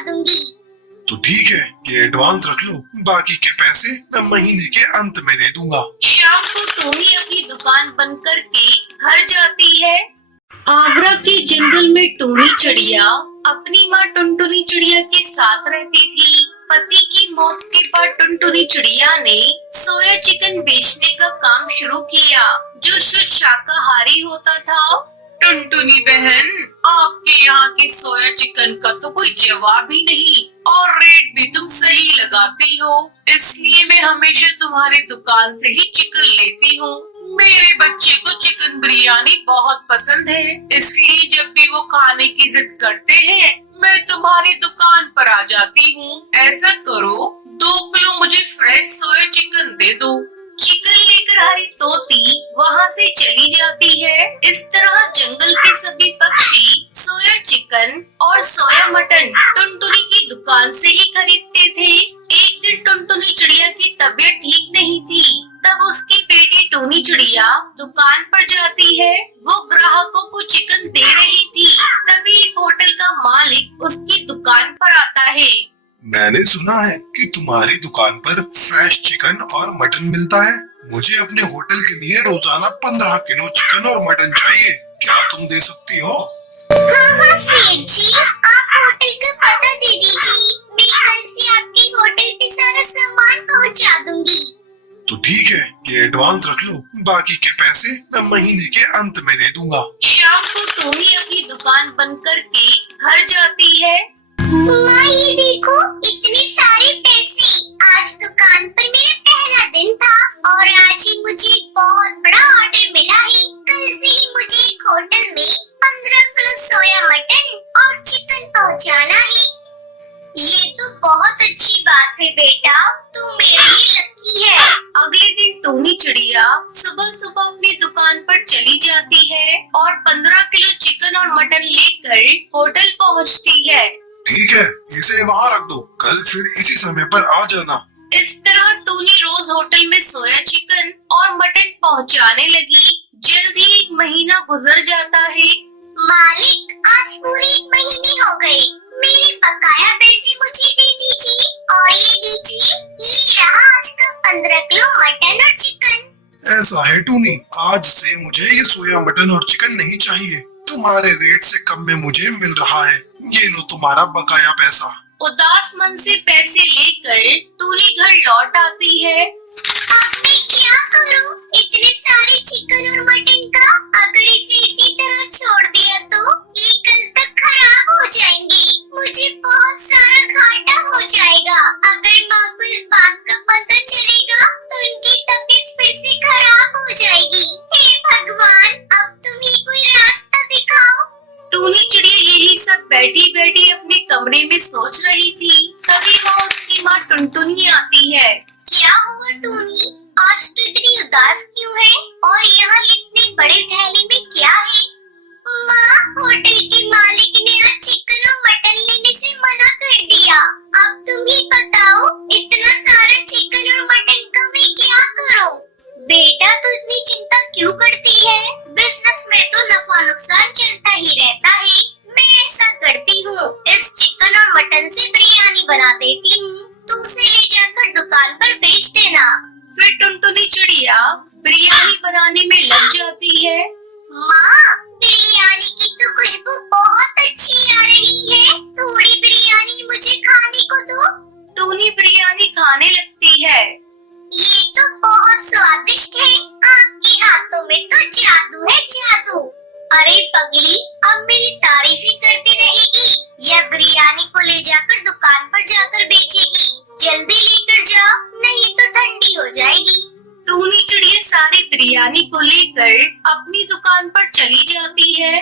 दूंगी। तो ठीक है, ये एडवांस रख लो, बाकी के पैसे मैं महीने के अंत में दे दूंगा। शाम को टोनी अपनी दुकान बंद करके घर जाती है। आगरा के जंगल में टोनी चिड़िया अपनी माँ टुनटुनी चिड़िया के साथ रहती थी। पति की मौत के बाद टुनटुनी चिड़िया ने सोया चिकन बेचने का काम शुरू किया, जो शुद्ध शाकाहारी होता था। टुनटुनी बहन, आपके यहाँ के सोया चिकन का तो कोई जवाब ही नहीं, और रेट भी तुम सही लगाती हो, इसलिए मैं हमेशा तुम्हारी दुकान से ही चिकन लेती हूँ। मेरे बच्चे को चिकन बिरयानी बहुत पसंद है, इसलिए जब भी वो खाने की जिद करते हैं मैं तुम्हारी दुकान पर आ जाती हूँ। ऐसा करो, 2 किलो मुझे फ्रेश सोया चिकन दे दो। चिकन लेकर हरी तोती वहाँ से चली जाती है। इस तरह जंगल के सभी पक्षी सोया चिकन और सोया मटन टुनटुनी की दुकान से ही खरीदते थे। एक दिन टुनटुनी चिड़िया की तबीयत ठीक नहीं थी, तब उसकी बेटी टूनी चिड़िया दुकान पर जाती है। वो ग्राहकों को चिकन दे रही थी, तभी एक होटल का मालिक उसकी दुकान पर आता है। मैंने सुना है कि तुम्हारी दुकान पर फ्रेश चिकन और मटन मिलता है। मुझे अपने होटल के लिए रोजाना 15 किलो चिकन और मटन चाहिए, क्या तुम दे सकती हो? हाँ सेठ जी, आप होटल का पता दे दीजिए, मैं कल से आपके होटल पे सारा सामान पहुंचा दूंगी। तो ठीक है, ये एडवांस रख लो, बाकी के पैसे मैं महीने के अंत में दे दूंगा। शाम को टोनी अपनी दुकान बंद करके घर जाती है। माँ ये देखो, इतने सारे पैसे। आज दुकान पर मेरा पहला दिन था और आज ही मुझे एक बहुत बड़ा ऑर्डर मिला है। कल से ही मुझे एक होटल में 15 किलो सोया मटन और चिकन पहुंचाना है। ये तो बहुत अच्छी बात है बेटा, तू मेरे लिए लकी है। अगले दिन टोनी चिड़िया सुबह सुबह अपनी दुकान पर चली जाती है और 15 किलो चिकन और मटन लेकर होटल पहुंचती है। ठीक है, इसे वहाँ रख दो, कल फिर इसी समय पर आ जाना। इस तरह टोनी रोज होटल में सोया चिकन और मटन पहुंचाने लगी। जल्द ही 1 महीना गुजर जाता है। मालिक, आज पूरे 1 महीने हो गए, मेरे बकाया पैसे मुझे दे दीजिए। और ये लीजिए, ये रहा आज का 15 किलो मटन और चिकन। ऐसा है टूनी, आज से मुझे ये सोया मटन और चिकन नहीं चाहिए, तुम्हारे रेट से कम में मुझे मिल रहा है। ये लो तुम्हारा बकाया पैसा। उदास मन से पैसे लेकर टूनी घर लौट आती है। अब मैं क्या करूं? इतने सारे चिकन और मटन का, अगर इसे इसी तरह छोड़ दिया तो ये कल तक खराब हो जाएंगे। मुझे बहुत सारा घाटा हो जाएगा। अगर माँ को इस बात का पता चलेगा तो उनकी तबीयत फिर से खराब हो जाएगी। हे भगवान, अब तुम ही कोई रास्ता दिखाओ। टूनी चिड़िया यही सब बैठी बैठी अपने कमरे में सोच रही थी, तभी वहाँ उसकी माँ टुनटुनी आती है। क्या हुआ टूनी, आज तो इतनी उदास क्यों है? और यहाँ इतने बड़े थैले में क्या है? माँ, होटल के मालिक ने आज चिकन और मटन लेने से मना कर दिया। अब तुम ही बताओ, इतना सारा चिकन और मटन का मैं क्या करूँ? बेटा, तू इतनी चिंता क्यों करती है? बिजनेस में तो नफा नुकसान चलता ही रहता है। मैं ऐसा करती हूँ, इस चिकन और मटन से बिरयानी बना देती हूँ, तू उसे ले जाकर दुकान पर बेच देना। फिर टुनटुनी चिड़िया बिरयानी बनाने में लग जाती है। माँ, बिरयानी की तो खुशबू बहुत अच्छी आ रही है, थोड़ी बिरयानी मुझे खाने को दो। टूनी बिरयानी खाने लगती है। ये तो बहुत स्वादिष्ट है, आपके हाथों में तो जादू है, जादू। अरे पगली, अब मेरी तारीफ ही करती रहेगी या बिरयानी को ले जाकर दुकान पर जाकर बेचेगी? जल्दी लेकर जाओ, नहीं तो ठंडी हो जाएगी। टूनी चिड़िया सारी बिरयानी को लेकर अपनी दुकान पर चली जाती है।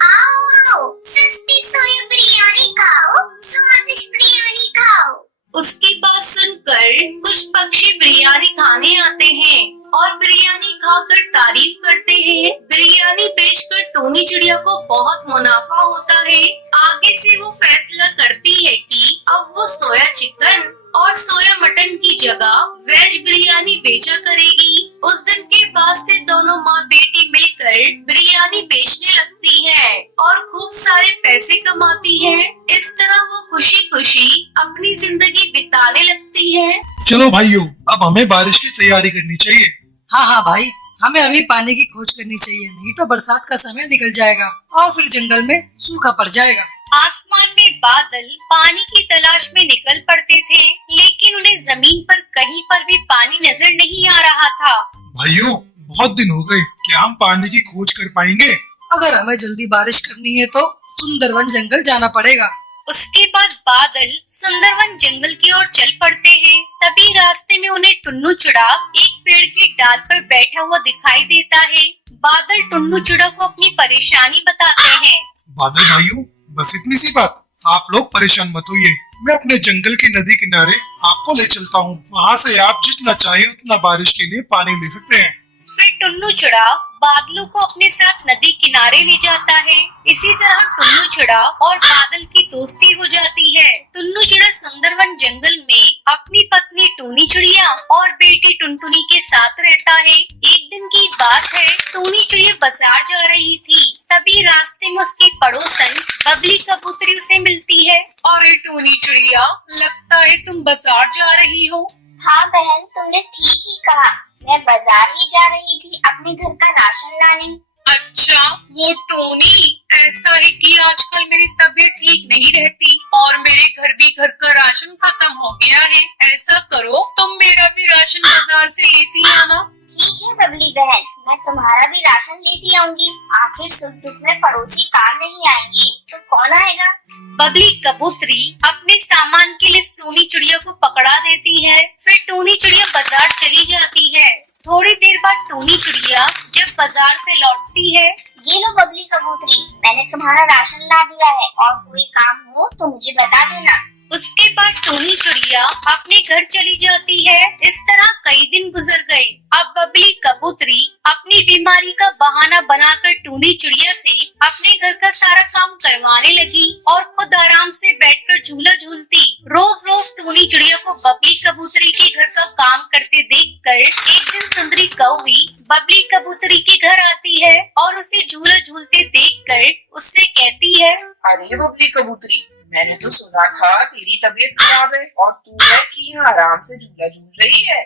आओ, सस्ती सोया बिरयानी खाओ, स्वादिष्ट बिरयानी खाओ। उसकी बात सुनकर कुछ पक्षी बिरयानी खाने आते हैं और बिरयानी खाकर तारीफ करते हैं। बिरयानी बेचकर टोनी चिड़िया को बहुत मुनाफा होता है। आगे से वो फैसला करती है कि अब वो सोया चिकन और सोया मटन की जगह वेज बिरयानी बेचा करेगी। उस दिन के बाद से दोनों माँ बेटी मिलकर बिरयानी बेचने लगती है और खूब सारे पैसे कमाती है। इस तरह वो खुशी खुशी अपनी जिंदगी बिताने लगती है। चलो भाइयों, अब हमें बारिश की तैयारी करनी चाहिए। हाँ हाँ भाई, हमें अभी पानी की खोज करनी चाहिए, नहीं तो बरसात का समय निकल जाएगा और फिर जंगल में सूखा पड़ जाएगा। आसमान में बादल पानी की तलाश में निकल पड़ते थे, लेकिन उन्हें जमीन पर कहीं पर भी पानी नजर नहीं आ रहा था। भाइयों, बहुत दिन हो गए, क्या हम पानी की खोज कर पाएंगे? अगर हमें जल्दी बारिश करनी है तो सुंदरवन जंगल जाना पड़ेगा। उसके बाद बादल सुंदरवन जंगल की ओर चल पड़ते हैं। तभी रास्ते में उन्हें टुन्नू चिड़ा एक पेड़ की डाल पर बैठा हुआ दिखाई देता है। बादल टुन्नू चिड़ा को अपनी परेशानी बताते हैं। बादल भाइयों, बस इतनी सी बात, आप लोग परेशान मत होइए। मैं अपने जंगल की नदी किनारे आपको ले चलता हूँ। वहाँ से आप जितना चाहे उतना बारिश के लिए पानी ले सकते हैं। फिर टुन्नू चिड़ा बादलों को अपने साथ नदी किनारे ले जाता है। इसी तरह टुन्नू चिड़ा और बादल की दोस्ती हो जाती है। टुन्नू चिड़ा सुंदरवन जंगल में अपनी पत्नी टूनी चिड़िया और बेटी टुनटुनी के साथ रहता है। एक दिन की बात है, टूनी चिड़िया बाजार जा रही थी। तभी रास्ते में उसकी पड़ोसन बबली कबूतरी उसे मिलती है। अरे टूनी चिड़िया, लगता है तुम बाजार जा रही हो। हाँ बहन, तुमने ठीक ही कहा। मैं बाजार ही जा रही थी अपने घर का राशन लाने। अच्छा, वो टोनी, ऐसा है कि आजकल मेरी तबीयत ठीक नहीं रहती और मेरे घर का राशन खत्म हो गया है। ऐसा करो, तुम मेरा भी राशन बाजार से लेती आना। ठीक है बबली बहन, मैं तुम्हारा भी राशन लेती आऊंगी। आखिर सुख दुख में पड़ोसी काम नहीं आएंगे तो कौन आएगा। बबली कबूतरी अपने सामान के लिए टूनी चिड़िया को पकड़ा देती है। फिर टूनी चिड़िया बाजार चली जाती है। थोड़ी देर बाद टूनी चिड़िया जब बाजार से लौटती है, ये लो बबली कबूतरी, मैंने तुम्हारा राशन ला दिया है और कोई काम हो तो मुझे बता देना। उसके बाद टूनी चिड़िया अपने घर चली जाती है। इस तरह कई दिन गुजर गए। अब बबली कबूतरी अपनी बीमारी का बहाना बनाकर टूनी चिड़िया से अपने घर का सारा काम करवाने लगी और खुद आराम से बैठकर झूला झूलती। रोज रोज टूनी चिड़िया को बबली कबूतरी के घर का काम करते देखकर एक दिन सुंदरी कौवी बबली कबूतरी के घर आती है और उसे झूला झूलते देखकर उससे कहती है, अरे बबली कबूतरी, मैंने तो सुना था तेरी तबीयत खराब है और तू है कि यहाँ आराम से झूला झूल रही है।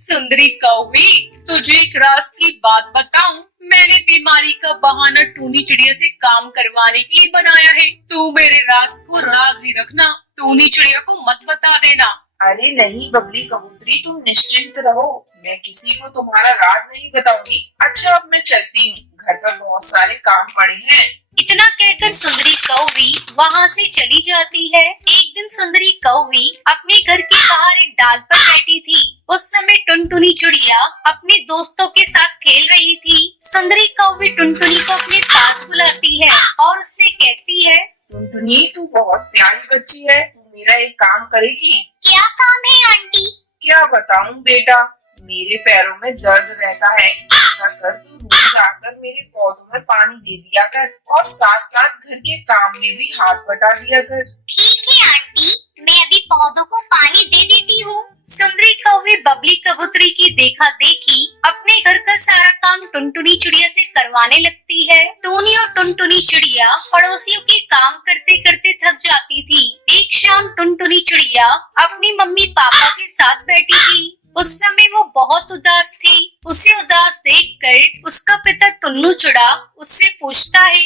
सुंदरी कौवी, तुझे एक राज की बात बताऊं? मैंने बीमारी का बहाना टूनी चिड़िया से काम करवाने के लिए बनाया है। तू मेरे राज को राज ही रखना, टूनी चिड़िया को मत बता देना। अरे नहीं बबली कबूतरी, तुम निश्चिंत रहो, मैं किसी को तुम्हारा राज नहीं बताऊंगी। अच्छा, अब मैं चलती हूँ, घर पर बहुत सारे काम पड़े हैं। इतना कहकर सुंदरी कौवी वहाँ से चली जाती है। एक दिन सुंदरी कौवी अपने घर के बाहर एक डाल पर बैठी थी। उस समय टुनटुनी चिड़िया अपने दोस्तों के साथ खेल रही थी। सुंदरी कौवी टुनटुनी को अपने पास बुलाती है और उससे कहती है, टुनटुनी, तू बहुत प्यारी बच्ची है, तू मेरा एक काम करेगी? क्या काम है आंटी? क्या बताऊं बेटा, मेरे पैरों में दर्द रहता है। ऐसा कर, तू रोज आकर मेरे पौधों में पानी दे दिया कर और साथ साथ घर के काम में भी हाथ बटा दिया कर। ठीक है आंटी, मैं अभी पौधों को पानी दे देती हूँ। सुंदरी कौवी बबली कबूतरी की देखा देखी अपने घर का सारा काम टुनटुनी चिड़िया से करवाने लगती है। टूनी और टुनटुनी चिड़िया पड़ोसियों के काम करते करते थक जाती थी। एक शाम टुनटुनी चिड़िया अपनी मम्मी पापा के साथ बैठी थी। उस समय वो बहुत उदास थी। उसे उदास देखकर उसका पिता टुन्नू चिड़ा उससे पूछता है,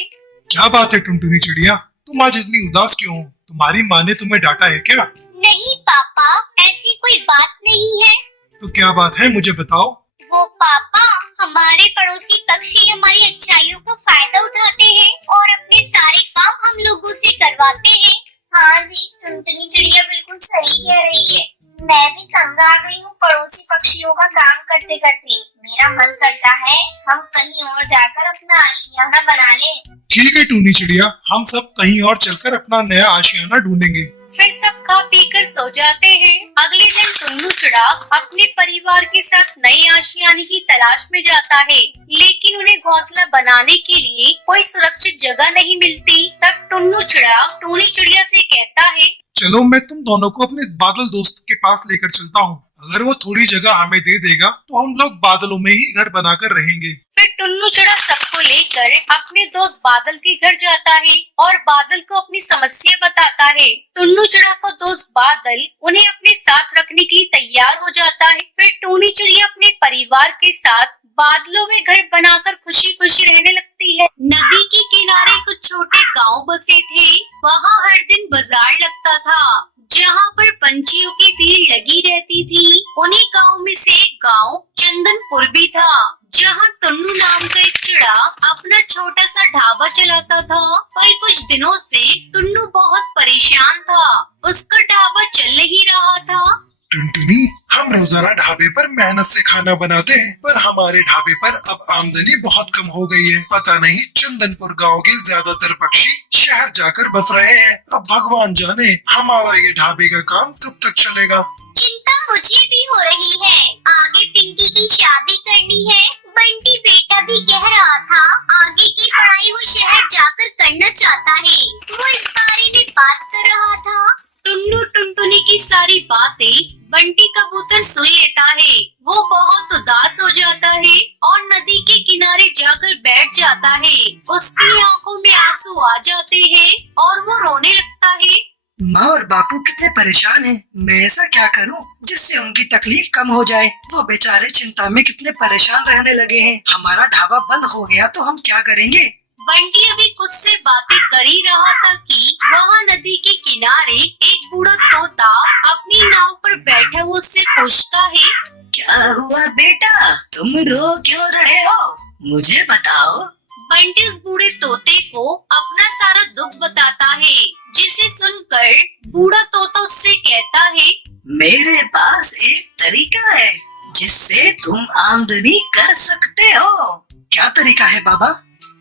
क्या बात है टुनटुनी चिड़िया, तुम आज इतनी उदास क्यों हो? तुम्हारी माँ ने तुम्हें डांटा है क्या? नहीं पापा, ऐसी कोई बात नहीं है। तो क्या बात है, मुझे बताओ। वो पापा, हमारे पड़ोसी पक्षी हमारी अच्छाइयों को फायदा उठाते हैं और अपने सारे काम हम लोगों से करवाते हैं। हाँ जी, टुनटुनी चिड़िया बिल्कुल सही कह रही है। मैं भी तंग आ गई हूँ पड़ोसी पक्षियों का काम करते करते। मेरा मन करता है हम कहीं और जाकर अपना आशियाना बना लें। ठीक है टूनी चिड़िया, हम सब कहीं और चलकर अपना नया आशियाना ढूंढेंगे। फिर सब खा पीकर सो जाते हैं। अगले दिन टुन्नू चिड़ा अपने परिवार के साथ नए आशियाने की तलाश में जाता है, लेकिन उन्हें घोंसला बनाने के लिए कोई सुरक्षित जगह नहीं मिलती। तब टुन्नू चिड़ा टूनी चिड़िया से कहता है, चलो मैं तुम दोनों को अपने बादल दोस्त के पास लेकर चलता हूँ। अगर वो थोड़ी जगह हमें दे देगा तो हम लोग बादलों में ही घर बनाकर रहेंगे। फिर टुन्नू चिड़िया सबको लेकर अपने दोस्त बादल के घर जाता है और बादल को अपनी समस्या बताता है। टुन्नू चिड़िया को दोस्त बादल उन्हें अपने साथ रखने के लिए तैयार हो जाता है। फिर टूनी चिड़िया अपने परिवार के साथ बादलों में घर बनाकर खुशी खुशी रहने लगती है। नदी के किनारे कुछ छोटे गांव बसे थे। वहाँ हर दिन बाजार लगता था जहाँ पर पंछियों की भीड़ लगी रहती थी। उन्हीं गांव में से एक गांव चंदनपुर भी था जहाँ टुन्नू नाम का एक चिड़ा अपना छोटा सा ढाबा चलाता था। पर कुछ दिनों से टुन्नू बहुत परेशान था। उसका ढाबा चल नहीं रहा था। टुनटुनी, हम रोजाना ढाबे पर मेहनत से खाना बनाते हैं, पर हमारे ढाबे पर अब आमदनी बहुत कम हो गई है। पता नहीं चंदनपुर गांव के ज्यादातर पक्षी शहर जाकर बस रहे हैं। अब भगवान जाने हमारा ये ढाबे का काम कब तक चलेगा। चिंता मुझे भी हो रही है। आगे पिंकी की शादी करनी है। बंटी बेटा भी कह रहा था आगे की पढ़ाई वो शहर जाकर करना चाहता है। वो इस बारे में बात कर रहा था। टुन्नू टुनटुनी की सारी बातें बंटी कबूतर सुन लेता है। वो बहुत उदास हो जाता है और नदी के किनारे जाकर बैठ जाता है। उसकी आंखों में आंसू आ जाते हैं और वो रोने लगता है। माँ और बापू कितने परेशान हैं। मैं ऐसा क्या करूँ जिससे उनकी तकलीफ कम हो जाए। वो बेचारे चिंता में कितने परेशान रहने लगे हैं। हमारा ढाबा बंद हो गया तो हम क्या करेंगे। बंटी अभी खुद से बातें कर ही रहा था कि वहाँ नदी के किनारे एक बूढ़ा तोता अपनी नाव पर बैठा हुआ उससे पूछता है, क्या हुआ बेटा, तुम रो क्यों रहे हो, मुझे बताओ। बंटी उस बूढ़े तोते को अपना सारा दुख बताता है, जिसे सुनकर बूढ़ा तोता उससे कहता है, मेरे पास एक तरीका है जिससे तुम आमदनी कर सकते हो। क्या तरीका है बाबा।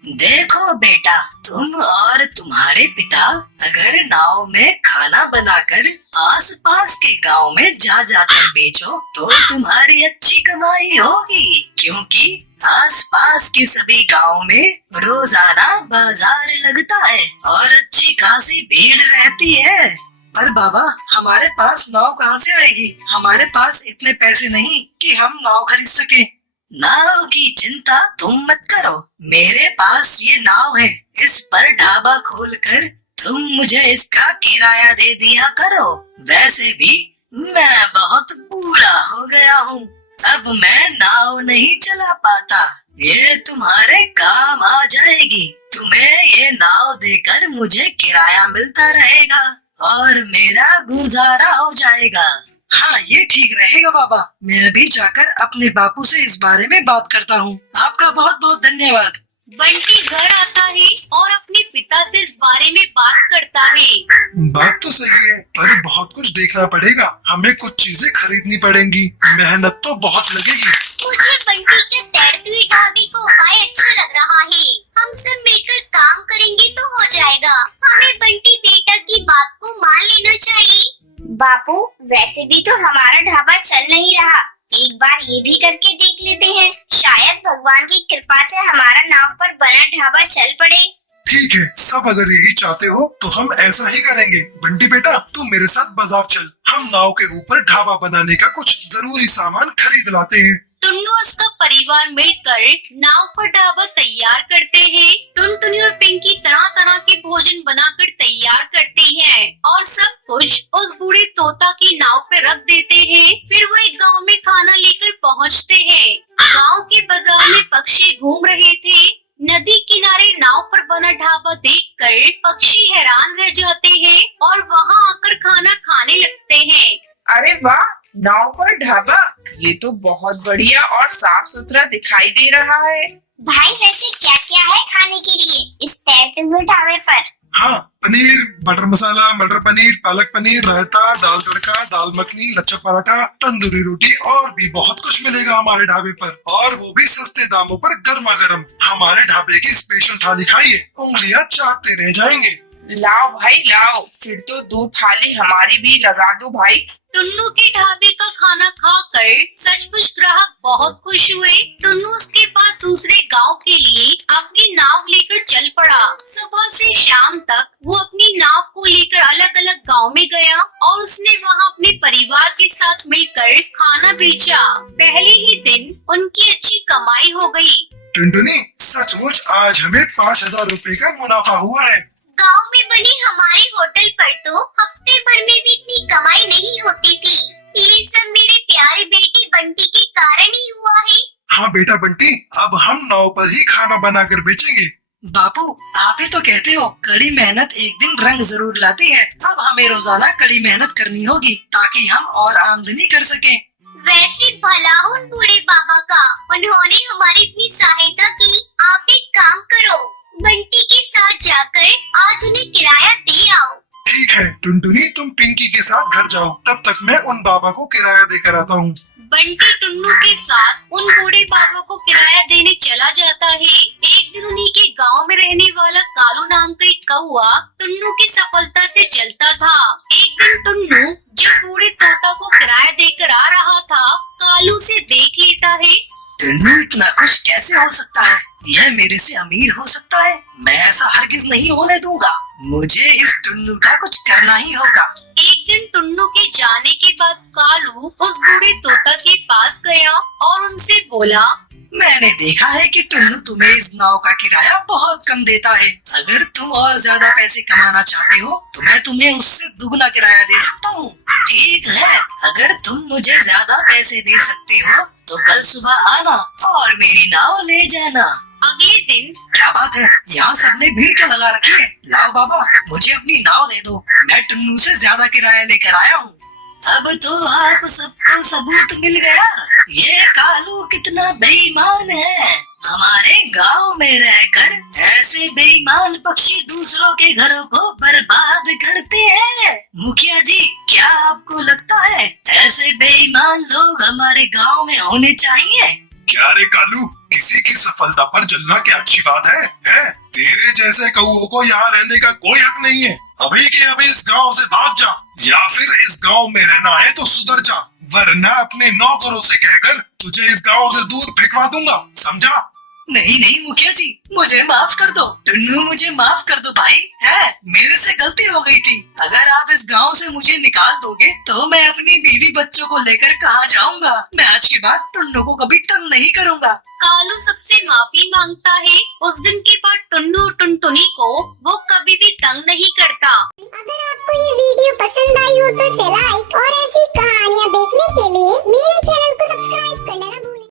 देखो बेटा, तुम और तुम्हारे पिता अगर नाव में खाना बनाकर आसपास के गांव में जा जाकर बेचो तो तुम्हारी अच्छी कमाई होगी, क्योंकि आसपास के सभी गांव में रोजाना बाजार लगता है और अच्छी खासी भीड़ रहती है। पर बाबा, हमारे पास नाव कहाँ से आएगी। हमारे पास इतने पैसे नहीं कि हम नाव खरीद सके। नाव की चिंता तुम मत करो, मेरे पास ये नाव है। इस पर ढाबा खोलकर तुम मुझे इसका किराया दे दिया करो। वैसे भी मैं बहुत बूढ़ा हो गया हूँ, अब मैं नाव नहीं चला पाता। ये तुम्हारे काम आ जाएगी। तुम्हें ये नाव देकर मुझे किराया मिलता रहेगा और मेरा गुजारा हो जाएगा। हाँ, ये ठीक रहेगा बाबा। मैं अभी जाकर अपने बापू से इस बारे में बात करता हूँ। आपका बहुत बहुत धन्यवाद। बंटी घर आता है और अपने पिता से इस बारे में बात करता है। बात तो सही है, पर बहुत कुछ देखना पड़ेगा। हमें कुछ चीजें खरीदनी पड़ेंगी। मेहनत तो बहुत लगेगी। मुझे बंटी के तैरते हुए ढाबे का उपाय अच्छा लग रहा है। हम सब मिलकर काम करेंगे तो हो जाएगा। हमें बंटी बेटा की बात को मान लेना चाहिए। बापू, वैसे भी तो हमारा ढाबा चल नहीं रहा। एक बार ये भी करके देख लेते हैं। शायद भगवान की कृपा से हमारा नाव पर बना ढाबा चल पड़े। ठीक है, सब अगर यही चाहते हो तो हम ऐसा ही करेंगे। बंटी बेटा, तू मेरे साथ बाजार चल। हम नाव के ऊपर ढाबा बनाने का कुछ जरूरी सामान खरीद लाते हैं। टुन्नू और उसका परिवार मिलकर नाव पर ढाबा तैयार करते हैं। टुनटुनी और पिंकी तरह तरह के भोजन बनाकर तैयार करती हैं और सब कुछ उस बूढ़े तोता की नाव पे रख देते हैं। फिर वो एक गांव में खाना लेकर पहुंचते हैं। गांव के बाजार में पक्षी घूम रहे थे। नदी किनारे नाव पर बना ढाबा देखकर पक्षी हैरान रह जाते हैं और वहां आकर खाना खाने लगते हैं। अरे वाह, नाव पर ढाबा, ये तो बहुत बढ़िया और साफ सुथरा दिखाई दे रहा है। भाई, वैसे क्या क्या है खाने के लिए इस तैरते हुए ढाबे पर। हाँ, पनीर, बटर मसाला, मटर पनीर, पालक पनीर, रायता, दाल तड़का, दाल मखनी, लच्छा पराठा, तंदूरी रोटी और भी बहुत कुछ मिलेगा हमारे ढाबे पर, और वो भी सस्ते दामों पर गर्मा गर्म। हमारे ढाबे की स्पेशल थाली खाइए, उंगलियां चाटते रह जाएंगे। लाओ भाई लाओ, फिर तो 2 थाली हमारी भी लगा दो भाई। टुन्नू के ढाबे का खाना खाकर सचमुच ग्राहक बहुत खुश हुए। टुन्नू उसके बाद दूसरे गांव के लिए अपनी नाव लेकर चल पड़ा। सुबह से शाम तक वो अपनी अपनी नाव को लेकर अलग अलग गांव में गया और उसने वहां अपने परिवार के साथ मिलकर खाना बेचा। पहले ही दिन उनकी अच्छी कमाई हो गई। टुनटुनी, सचमुच आज हमें 5,000 रुपए का मुनाफा हुआ है। गांव में बने हमारे होटल पर तो हफ्ते भर में भी इतनी कमाई नहीं होती थी। ये सब मेरे प्यारे बेटे बंटी के कारण ही हुआ है। हाँ बेटा बंटी, अब हम नाव पर ही खाना बनाकर बेचेंगे। बापू, आप ही तो कहते हो कड़ी मेहनत एक दिन रंग जरूर लाती है। अब हमें रोजाना कड़ी मेहनत करनी होगी ताकि हम और आमदनी कर सकें। वैसे भला हो उन बूढ़े बाबा का, उन्होंने हमारी इतनी सहायता की। आप एक काम करो, बंटी के साथ जाकर आज उन्हें किराया दे आओ। ठीक है टुनटुनी, तुम पिंकी के साथ घर जाओ, तब तक मैं उन बाबा को किराया देकर आता हूँ। बंटी टुन्नू के साथ उन बूढ़े बाबा को किराया देने चला जाता है। एक दिन उन्हीं के गांव में रहने वाला कालू नाम का एक कौआ टुन्नू की सफलता से जलता था। एक दिन टुन्नू जब बूढ़े तोता को किराया देकर आ रहा था, कालू से देख लेता है। टुन्नू इतना खुश कैसे हो सकता है? यह मेरे से अमीर हो सकता है। मैं ऐसा हरगिज नहीं होने दूंगा। मुझे इस टुन्नू का कुछ करना ही होगा। एक दिन टुन्नू के जाने के बाद कालू उस बूढ़े तोता के पास गया और उनसे बोला, मैंने देखा है कि टुन्नू तुम्हें इस नाव का किराया बहुत कम देता है। अगर तुम और ज्यादा पैसे कमाना चाहते हो तो मैं तुम्हें उससे दुगना किराया दे सकता हूँ। ठीक है, अगर तुम मुझे ज्यादा पैसे दे सकते हो तो कल सुबह आना और मेरी नाव ले जाना। अगले दिन क्या बात है, यहाँ सबने भीड़ क्यों लगा रखी है? लाओ बाबा, मुझे अपनी नाव दे दो। मैं टुन्नू से ज्यादा किराया लेकर आया हूँ। अब तो आप सबको सबूत मिल गया, ये कालू कितना बेईमान है। हमारे गांव में रहकर ऐसे बेईमान पक्षी दूसरों के घरों को बर्बाद करते हैं। मुखिया जी, क्या आपको लगता है ऐसे बेईमान लोग हमारे गांव में होने चाहिए? क्या रे कालू, किसी की सफलता पर जलना क्या अच्छी बात है? तेरे जैसे कौओं को यहाँ रहने का कोई हक नहीं है। अभी के अभी इस गांव से भाग जा, या फिर इस गांव में रहना है तो सुधर जा, वरना अपने नौकरों से कहकर तुझे इस गांव से दूर फेंकवा दूंगा, समझा? नहीं नहीं मुखिया जी, मुझे माफ कर दो। टुन्नू, मुझे माफ कर दो भाई। है, मेरे से गलती हो गई थी। अगर आप इस गांव से मुझे निकाल दोगे तो मैं अपनी बीवी बच्चों को लेकर कहाँ जाऊंगा? मैं आज के बाद टुन्नू को कभी तंग नहीं करूंगा। कालू सबसे माफी मांगता है। उस दिन के बाद टुन्नू टुनटुनी को वो कभी भी तंग नहीं करता। अगर आपको ये वीडियो पसंद आई हो तो